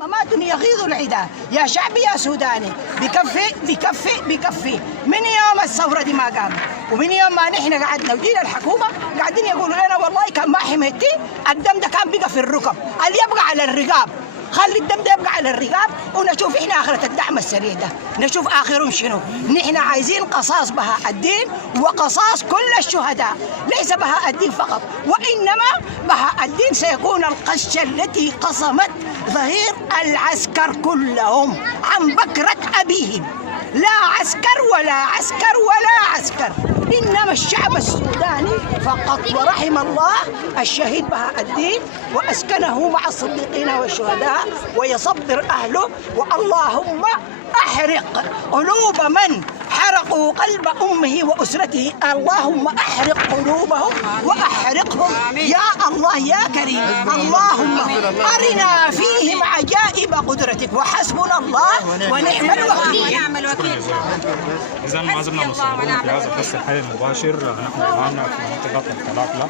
ممات يغيظ العدا يا شعبي يا سوداني. بكفي بكفي بكفي. من يوم الثورة دي ما قامت، ومن يوم ما نحن قعدنا وجينا الحكومة قاعدين يقولوا لنا والله كان ما حميتي الدم ده كان بقى في الركب، اللي يبقى على الرقاب خلي الدم ده يبقى على الرقاب، ونشوف احنا اخرة الدعم السريع ده، نشوف اخرهم شنو. نحن عايزين قصاص بهاء الدين وقصاص كل الشهداء، ليس بهاء الدين فقط، وانما بهاء الدين سيكون القشة التي قصمت ظهير العسكر كلهم عن بكرة ابيهم. لا عسكر ولا عسكر ولا عسكر، إنما الشعب السوداني فقط. ورحم الله الشهيد بهاء الدين وأسكنه مع الصديقين والشهداء ويصبر أهله. واللهم أحرق قلوب من حرقوا قلب أمه وأسرته، اللهم أحرق قلوبهم وأحرقهم يا الله يا كريم. اللهم أرنا فيهم عجائب قدرتك وحسبنا الله ونعم الوكيل. إذا ما زلنا مصرين في هذا البث الحي المباشر، نحن معنا في منطقة الكلاكلا.